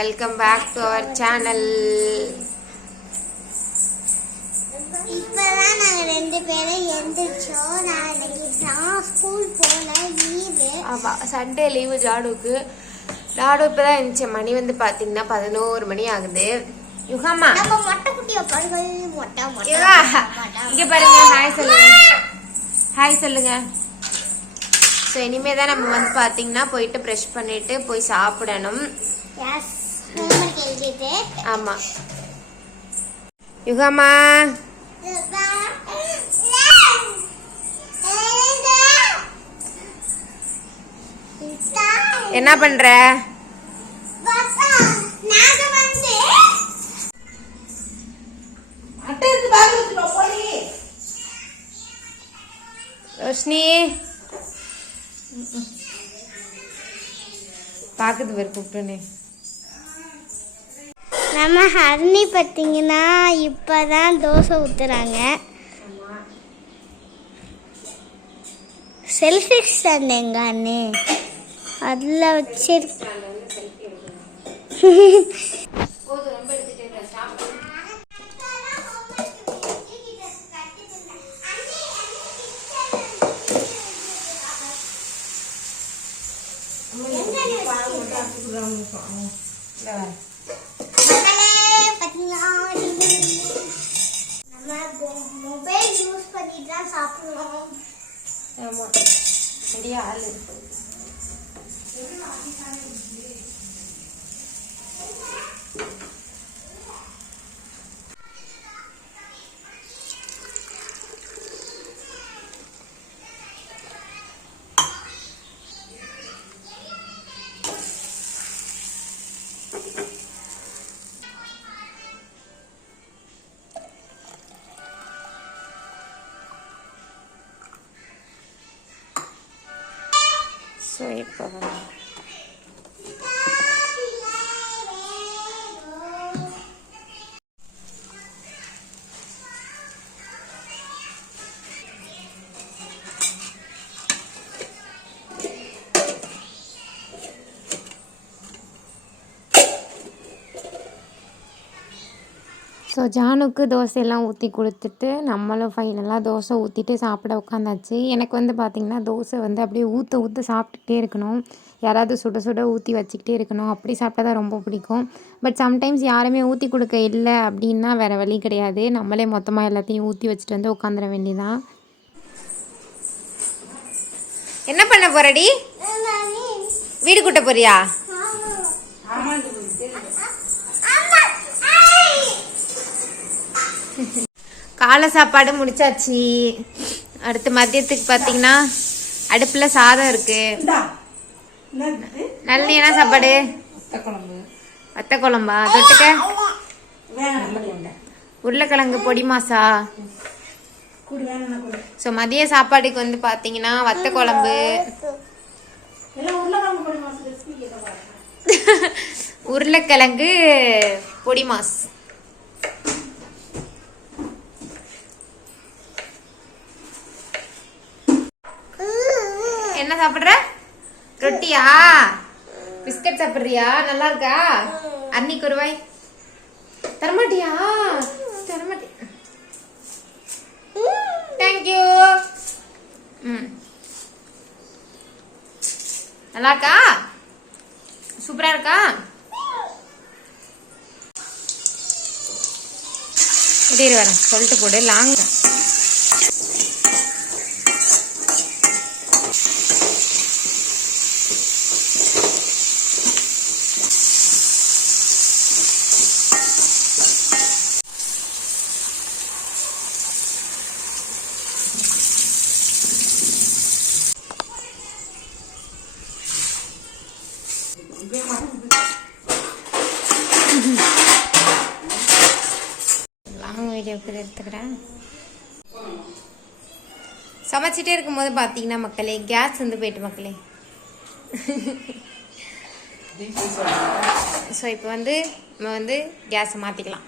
Welcome back to our channel. இப்பதான் நாங்க ரெண்டு பேரும் எந்திரிச்சோம். நாளைக்கு ஸ்கூல் போல லீவு. ஆமா, சண்டே லீவு ஜாடுக்கு. ஜாடு இப்பதான் இருந்துச்சு. மணி வந்து பாத்தீங்கன்னா 11 மணி ஆகுது. யுகம்மா நம்ம மொட்டை குட்டியை பாருங்க. இங்க பாருங்க. ஹாய் சொல்லுங்க, ஹாய் சொல்லுங்க. ஸோ இனிமே தான் நம்ம வந்து பாத்தீங்கன்னா போயிட்டு ப்ரஷ் பண்ணிட்டு போய் சாப்பிடணும். ஆமா யுகம்மா என்ன பண்ற? ரோஷினி பாக்குது பேர் கூப்பிட்டுனே. நம்ம ஹரணி பார்த்தீங்கன்னா இப்பதான் தோசை ஊத்துறாங்க. செல்ஃபி ஸ்டாண்ட் எங்க அண்ணே அதுல வச்சிருக்கு. மொபைல் யூஸ் பண்ணிட்டு தான் சாப்பிடுவோம். ஆமா பெரிய ஆளு. ஸோ இப்போ ஸோ ஜானுக்கு தோசையெல்லாம் ஊற்றி கொடுத்துட்டு நம்மளும் ஃபைனலாக தோசை ஊற்றிட்டு சாப்பிட உட்காந்தாச்சு. எனக்கு வந்து பார்த்திங்கன்னா தோசை வந்து அப்படியே ஊற்ற சாப்பிட்டுட்டே இருக்கணும். யாராவது சுட சுட ஊற்றி வச்சுக்கிட்டே இருக்கணும். அப்படி சாப்பிட்டா தான் ரொம்ப பிடிக்கும். பட் சம்டைம்ஸ் யாருமே ஊற்றி கொடுக்க இல்லை அப்படின்னா வேறு வழி கிடையாது. நம்மளே மொத்தமாக எல்லாத்தையும் ஊற்றி வச்சுட்டு வந்து உட்காந்துட வேண்டியதான். என்ன பண்ண போறடி? வீடு கூட்ட போறியா? காலை சாப்பாடு முடிச்சாச்சு. அடுத்து மதியத்துக்கு பார்த்தீங்கன்னா அடுப்பில் சாதம் இருக்கு. நல்ல என்ன சாப்பாடு? வத்த குழம்பா? தொட்டுக்க உருளைக்கிழங்கு பொடி மாசா. ஸோ மதிய சாப்பாடுக்கு வந்து பார்த்தீங்கன்னா வத்த குழம்பு, உருளைக்கிழங்கு பொடி மாஸ். என்ன சாப்பிடுற? ரொட்டியா? பிஸ்கட் சாப்பிடுறியா? நல்லா இருக்கா? அன்னிக்கு ஒரு வாய் தரமாட்டியா? தரமாட்டியா? தேங்க்யூ. நல்லா இருக்கா? சூப்பரா இருக்கா? இடையில வரேன் சொல்லிட்டு போடு. லாங் வீடியோக்கு எடுத்துக்கிறேன். சமைச்சிட்டே இருக்கும்போது பார்த்தீங்கன்னா மக்களே கேஸ் வந்து போயிட்டு மக்களே. ஸோ இப்போ வந்து நம்ம வந்து கேஸை மாற்றிக்கலாம்.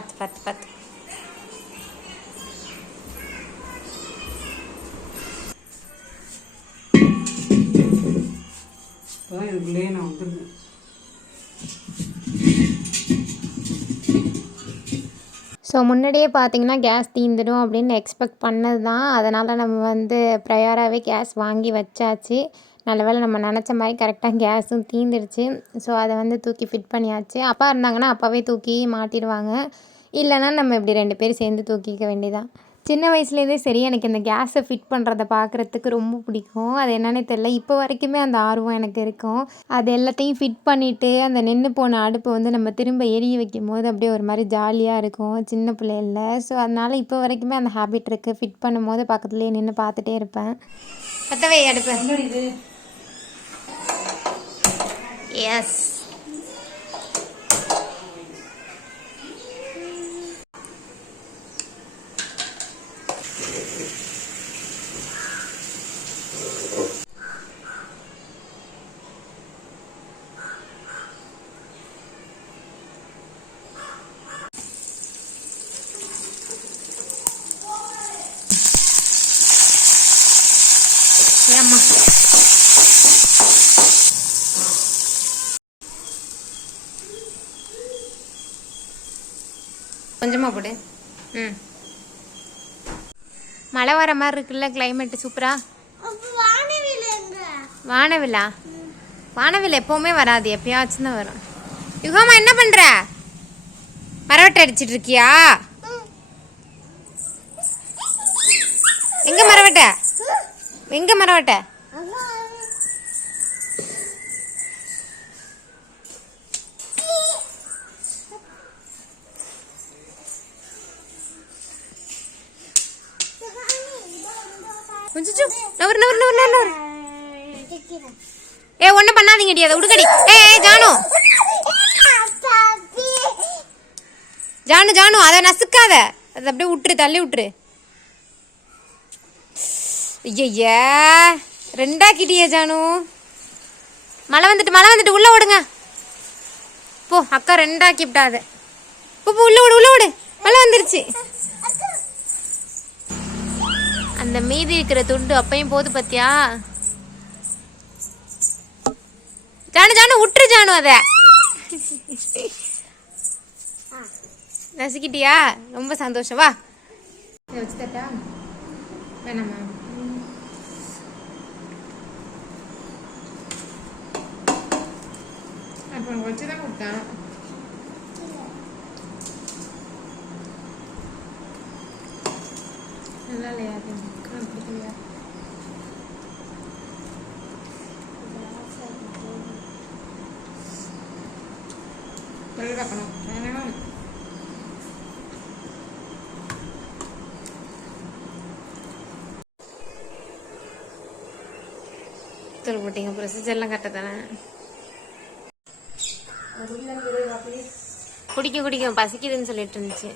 பார்த்து பார்த்து பார்த்து. இதுக்குள்ளேயே நான் வந்துருக்கேன். ஸோ முன்னாடியே பார்த்தீங்கன்னா கேஸ் தீந்துடும் அப்படின்னு எக்ஸ்பெக்ட் பண்ணது தான். அதனால் நம்ம வந்து ப்ரையராகவே கேஸ் வாங்கி வச்சாச்சு. நல்ல வேளை நம்ம நினச்ச மாதிரி கரெக்டாக கேஸும் தீந்துடுச்சு. ஸோ அதை வந்து தூக்கி ஃபிட் பண்ணியாச்சு. அப்பா இருந்தாங்கன்னா அப்பாவே தூக்கி மாட்டிடுவாங்க. இல்லைன்னா நம்ம இப்படி 2 பேரும் சேர்ந்து தூக்கிக்க வேண்டியதான். சின்ன வயசுலேருந்தே சரி எனக்கு இந்த கேஸை ஃபிட் பண்ணுறத பார்க்குறதுக்கு ரொம்ப பிடிக்கும். அது என்னன்னே தெரில, இப்போ வரைக்குமே அந்த ஆர்வம் எனக்கு இருக்கும். அது எல்லாத்தையும் ஃபிட் பண்ணிவிட்டு அந்த நின்று போன அடுப்பை வந்து நம்ம திரும்ப எரிய வைக்கும் போது அப்படியே ஒரு மாதிரி ஜாலியாக இருக்கும் சின்ன பிள்ளைல. ஸோ அதனால் இப்போ வரைக்குமே அந்த ஹேபிட் இருக்குது. ஃபிட் பண்ணும்போது பக்கத்துலேயே நின்று பார்த்துட்டே இருப்பேன். பத்தவே அடுப்பு. எஸ். ஏம்மா கொஞ்சமாக போடு. ம், மழை வர மாதிரி இருக்குல்ல, கிளைமேட்டு சூப்பரா. வானவில்லா வானவில் எப்போவுமே வராது, எப்பயாச்சும் தான் வரும். யுகமா என்ன பண்ணுற? மரவட்டை அடிச்சிட்டு இருக்கியா? எங்கே மரவட்டை? எங்கே மரவட்டை? நவரு நவரு நவரு நவரு. ஏ ஒன்றும் பண்ணாதீங்கடி, அதை உடுக்கடி. ஏ ஜானு ஜானு ஜானு அதை நசுக்காத, அதை அப்படியே விட்டுரு, தள்ளி விட்டுரு. ஐயா 2ஆக்கிட்டியே ஜானு. மழை வந்துட்டு உள்ள ஓடுங்க போ. அக்கா 2ஆக்கி விட்டாத. போ உள்ள விடு. மழை வந்துருச்சு. அந்த மீதி இருக்கிற துண்டு அப்பையும் போது பத்தியா? ஜானு விட்டுரு ஜானு, அத நசுக்கிட்டியா? ரொம்ப சந்தோஷம். வா வச்சு தட்டா வேணாமா? அப்புறம் வச்சுதான் கொடுத்தேன். நல்லா இல்லையா? பிடிக்கலையா? பார்க்கணும். தூள் போட்டிங்க, ப்ரொசீஜர்லாம் கரெக்டாக தானே? குடிக்கும் பசிக்குதுன்னு சொல்லிட்டு இருந்துச்சு.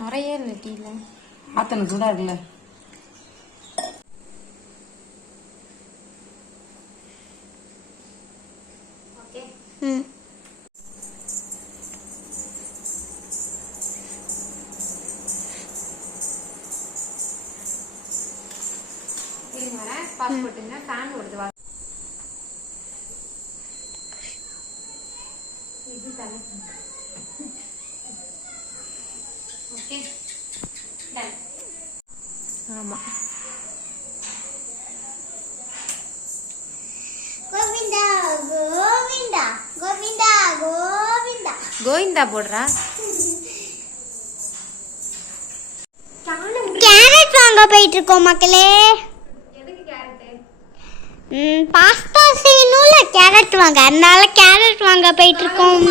நிறைய இல்லை டீயில். ஆத்தனை சூடாக இருக்குல்ல. ஓகே. வரேன். பாஸ்போர்ட்டுங்க ஃபேன் ஓடுது. இது தலை. Okay done. ஆமாம். கோவிந்தா கோவிந்தா கோவிந்தா கோவிந்தா கோவிந்தா போடுறா. கேரட் வாங்க போயிட்டு இருக்கோம் மக்களே. பாஸ்தா செய்யணும்ல, கேரட் வாங்க, அதனால கேரட் வாங்க போயிட்டு இருக்கோம்.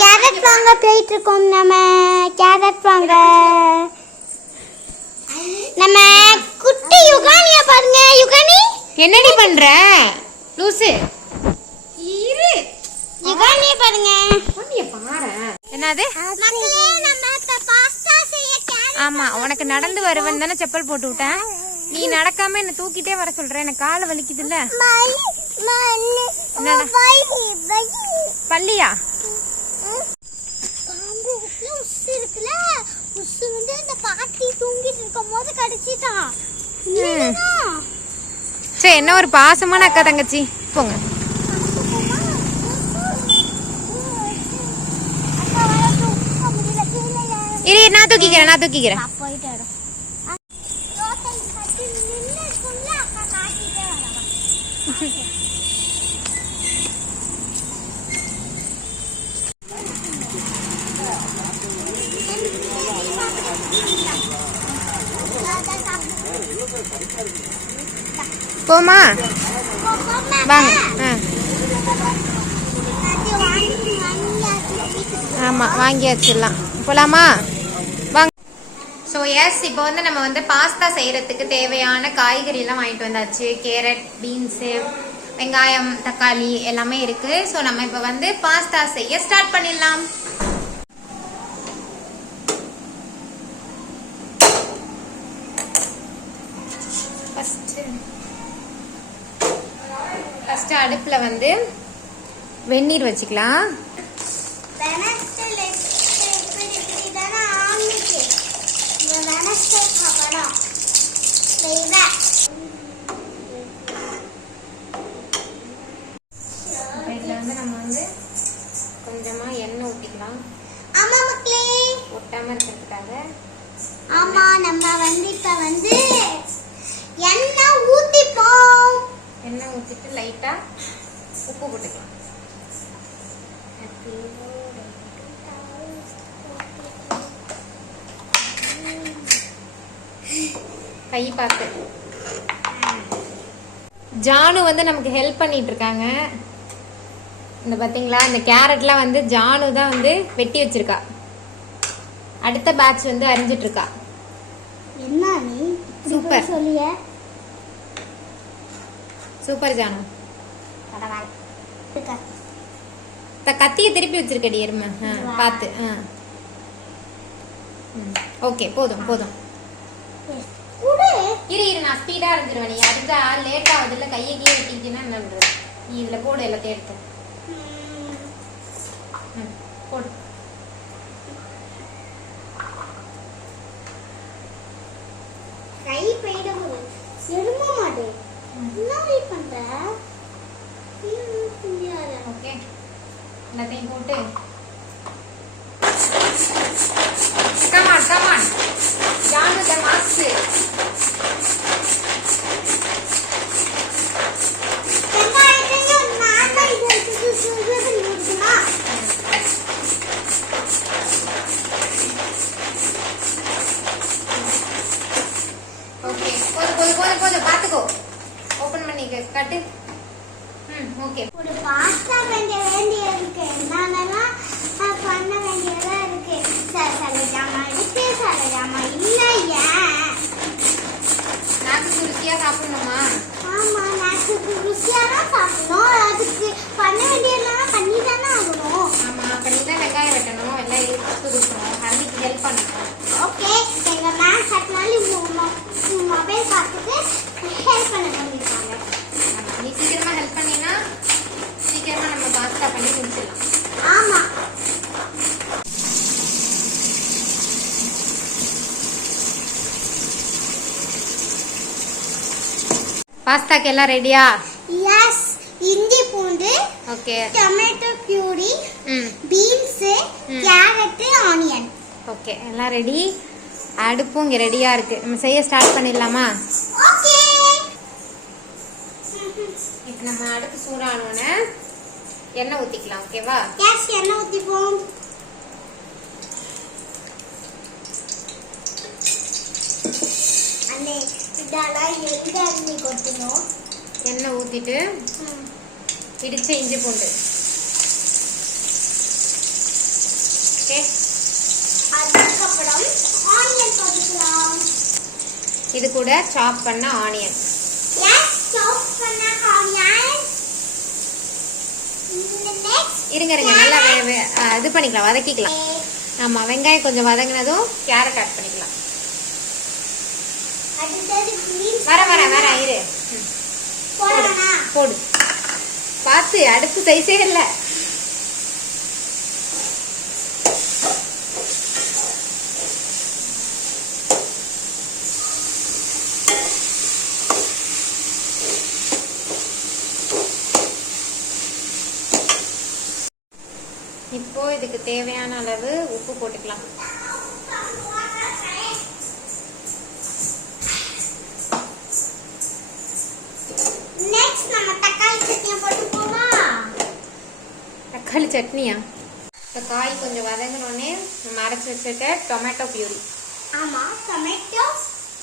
கேரட் வாங்க போயிட்டு இருக்கோம். நம்ம கேரட் வாங்க. நம்ம குட்டி யுகானிய பாருங்க. யுகானி என்னடி பண்ற லூசு? இரு, யுகானிய பாருங்க. பொண்ணிய பாரு. என்னது? மக்களே நம்ம பாஸ்தா செய்ய கேரட். ஆமா, உனக்கு நடந்து வருவேன்னு தானே செப்பல் போட்டு விட்டேன். நீ நடக்காம என்ன தூக்கிட்டே வர சொல்ற. எனக்கு கால வலிக்குது இல்ல. பள்ளியா? இருக்குல்ல, உசு வந்து இந்த பாட்டி தூங்கிட்டு இருக்கும் போது கடிச்சிட்டான். சரி, என்ன ஒரு பாசமான அக்கா தங்கச்சி. போங்க. இரு, நான் தூக்கிக்கிறேன். போமா வாங்க. ஆமாம், வாங்கியாச்சிடலாம். போகலாமா? வாங்க. ஸோ எஸ், இப்போ வந்து நம்ம வந்து பாஸ்தா செய்கிறதுக்கு தேவையான காய்கறியெல்லாம் வாங்கிட்டு வந்தாச்சு. கேரட், பீன்ஸு, வெங்காயம், தக்காளி எல்லாமே இருக்குது. ஸோ நம்ம இப்போ வந்து பாஸ்தா செய்ய ஸ்டார்ட் பண்ணிடலாம். ஃபஸ்ட்டு அடுப்பில் வந்து வெந்நீர் வச்சுக்கலாம். இதில் வந்து நம்ம வந்து கொஞ்சமாக எண்ணெய் ஊற்றிக்கலாம். ஆமா மக்களே, ஒட்டாமல் இருக்கிறதுக்காக. ஆமா, நம்ம வந்து இப்ப வந்து எண்ணெய் ஊத்திப்போம். எண்ணெய் ஊற்றிட்டு லைட்டாக உப்பு போட்டுக்கலாம். கை பார்த்து. ஜானு வந்து நமக்கு ஹெல்ப் பண்ணிட்டு இருக்காங்க. இந்த பார்த்தீங்களா, இந்த கேரட்லாம் வந்து ஜானு தான் வந்து வெட்டி வச்சிருக்கா. அடுத்த பேட்ச் வந்து அரிஞ்சிட்டு இருக்கா. என்ன நீ சூப்பர் சொல்லிய? சூப்பர் ஜானு. கத்தியை திருப்பி வச்சிருக்கடி எருமை. பார்த்து. ஓகே, போதும். இரு, நான் ஸ்பீடா இருந்துருவேன். நீ அடுத்தா லேட் ஆகுதுல, கையை கீழே வெட்டிக்கிட்டீங்கன்னா என்ன பண்றது? நீ இதுல போடு, எல்லாத்தையும் எடுத்து போடு. கை போயிடும், எடுக்க மாட்டேன். என்ன வெயிட் பண்ற? ஓகே, எல்லாத்தையும் போட்டு come on Janu the master. Okay, போதும். பார்த்துக்கோ, ஓப்பன் பண்ணி கட்டு. ஓகே. ஒரு பாஸ்தா வேண்டிய இருக்கு, என்னென்னலாம் பண்ண வேண்டியதா இருக்கு. சலஜாமா இருக்கு, சலஜாமா இல்லையா? நாக்கு ருசியா சாப்பிடணுமா? ஆமா, நாக்கு ருசியா தான் சாப்பிடணும். அதுக்கு பண்ண வேண்டியதெல்லாம் பண்ணி தானே ஆகணும். ஆமா, பண்ணி தான் வெங்காயம் வெட்டணும், எல்லாம் எடுத்து கொடுக்கணும், ஹர்னிக்கு ஹெல்ப் பண்ணணும். ஓகே, எங்க மேம் சட்னாலி மொபைல் பார்த்துட்டு ஹெல்ப் பண்ண சொல்லியிருக்காங்க. நீ சீக்கிரமா ஹெல்ப் பண்ணினா சீக்கிரமா நம்ம பாஸ்தா பண்ணி முடிச்சிடலாம். ஆமா, பாஸ்தாக்கு எல்லாம் ரெடியா? எஸ். இஞ்சி பூண்டு, okay, tomato பியூரி, beans, carrot, onion. Okay, எல்லாம் ரெடி. அடுப்பும் இங்கே ரெடியாக இருக்குது. நம்ம செய்ய ஸ்டார்ட் பண்ணிடலாமா? ஓகே. இப்போ நம்ம அடுப்பு சூடானோன்னே எண்ணெய் ஊற்றிக்கலாம். ஓகேவா? எஸ், எண்ணெய் ஊற்றிப்போம். அண்ணே இதெல்லாம் எங்க அண்ணி கொட்டணும்? எண்ணெய் ஊற்றிட்டு இடிச்ச இஞ்சி பூண்டு. ஓகே, அதுக்கப்புறம் ஆனியன் போட்டுக்கலாம். இது கூட சாப் பண்ண ஆனியன். எஸ், சாப் பண்ண ஆனியன். நெக்ஸ்ட் இருங்க நல்லா இது பண்ணிக்கலாம், வதக்கிக்கலாம். ஆமாம், வெங்காயம் கொஞ்சம் வதங்கினதும் கேரட் ஆட் பண்ணிக்கலாம். அடுத்தது கிரீன் வர இரு. போடணும்னா போடு. பார்த்து, அடுப்பு சைஸே இல்லை. இப்போ இதுக்கு தேவையான அளவு உப்பு போட்டுக்கலாம். நெக்ஸ்ட் நம்ம தக்காளி சட்னி போட்டுப்போமா? தக்காளி சட்னியா? இப்போ காய் கொஞ்சம் வதங்கினோடனே நம்ம அரைச்சி வச்சுருக்க டொமேட்டோ பியூரி. ஆமா, டொமேட்டோ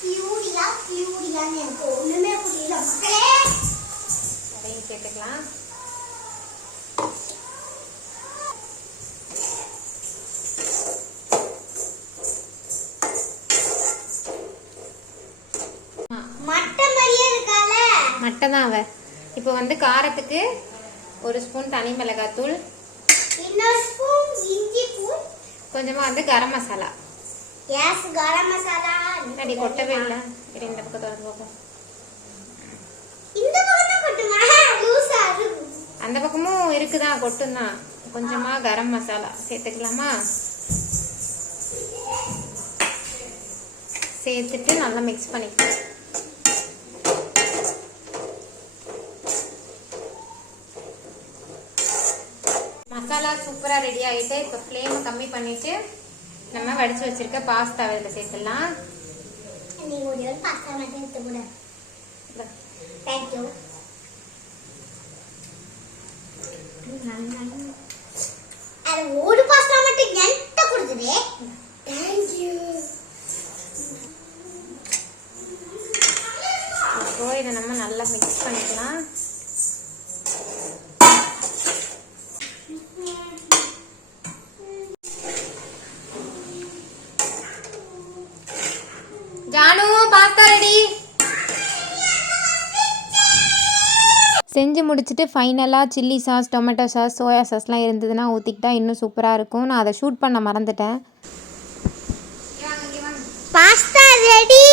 பியூரியான்னு எனக்கு ஒண்ணுமே புரியல மக்களே. அதையும் சேர்த்துக்கலாம். மட்டன் மாதிரியே இருக்கால. மட்டன் தான் அவ. இப்போ வந்து காரத்துக்கு 1 ஸ்பூன் தனி மிளகாத்தூள், இன்னொரு ஸ்பூன் இஞ்சி பூண்டு, கொஞ்சமா வந்து கரம் மசாலா. எஸ், கரம் மசாலா. அடி கொட்டவே இல்லை. இந்த பக்கம் திறந்து பார்ப்போம். இந்த பக்கம் தான் கொட்டுமா? லூசா இருக்கு. அந்த பக்கமும் இருக்குதான், கொட்டும் தான். கொஞ்சமா கரம் மசாலா சேர்த்துக்கலாமா? சேர்த்துட்டு நல்லா மிக்ஸ் பண்ணிக்கலாம். மசாலா சூப்பராக ரெடி ஆகிட்டு இப்போ ஃப்ளேமை கம்மி பண்ணிட்டு நம்ம வடிச்சு வச்சிருக்க பாஸ்தா இதில் சேர்த்துடலாம். நீங்க ஒரு பாஸ்தா மட்டும் எடுத்து கூட. தேங்க்யூ. அது ஒரு பாஸ்தா மட்டும் என்கிட்ட கொடுத்துரு. தேங்க்யூ. இப்போ இதை நம்ம நல்லா மிக்ஸ் பண்ணிக்கலாம். Janu, pasta ready. செஞ்சு முடிச்சுட்டு ஃபைனலாக chilli sauce, tomato sauce, soya சாஸ்லாம் இருந்ததுன்னா ஊற்றிக்கிட்டா இன்னும் சூப்பராக இருக்கும். நான் அதை ஷூட் பண்ண மறந்துட்டேன். Pasta ready.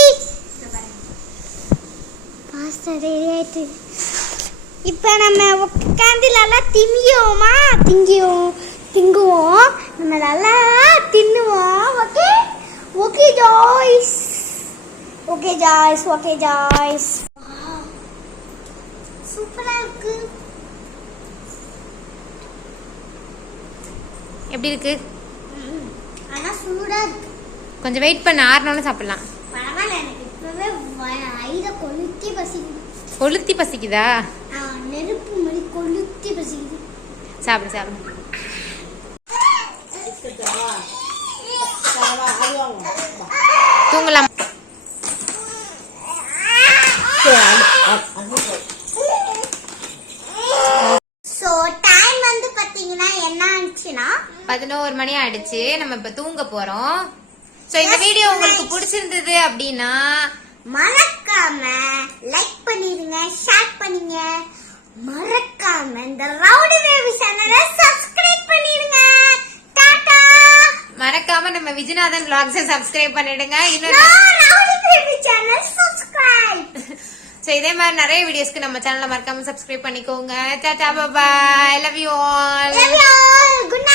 பாஸ்தா ரெடி ஆயிட்டு இப்போ நம்ம உட்காந்து நல்லா திங்குவோம். நம்ம நல்லா தின்னுவோம். Okay okay Joyce. சூப்பரா இருக்கு. எப்படி இருக்கு? ஆனா சூடா இருக்கு. கொஞ்சம் வெயிட் பண்ண, ஆறணும்னு சாப்பிடலாம். பரவாயில்ல, எனக்கு இப்பவே வயிற கொளுத்தி பசிக்குது. கொளுத்தி பசிக்குதா? நெருப்பு மாதிரி கொளுத்தி பசிக்குது. சாப்பிடு. தூங்கலாம். சோ டைம் வந்து பாத்தீங்கன்னா என்ன ஆச்சுன்னா 11 மணி ஆயிடுச்சு. நம்ம இப்ப தூங்க போறோம். சோ இந்த வீடியோ உங்களுக்கு பிடிச்சிருந்தது அப்படின்னா மறக்காம லைக் பண்ணிருங்க, ஷேர் பண்ணுங்க. மறக்காம இந்த ரவுடி பேபி சேனலை சப்ஸ்கிரைப் பண்ணிருங்க. டாடா. மறக்காம நம்ம விஜயநாதன் vlogs சப்ஸ்கிரைப் பண்ணிடுங்க. Rowdy baby channel subscribe. So இதே மாதிரி நிறைய வீடியோஸ்க்கு நம்ம சேனலை மறக்காம சப்ஸ்கிரைப் பண்ணிக்கோங்க. டாடா, bye bye. Love you all. Love you all. Good night.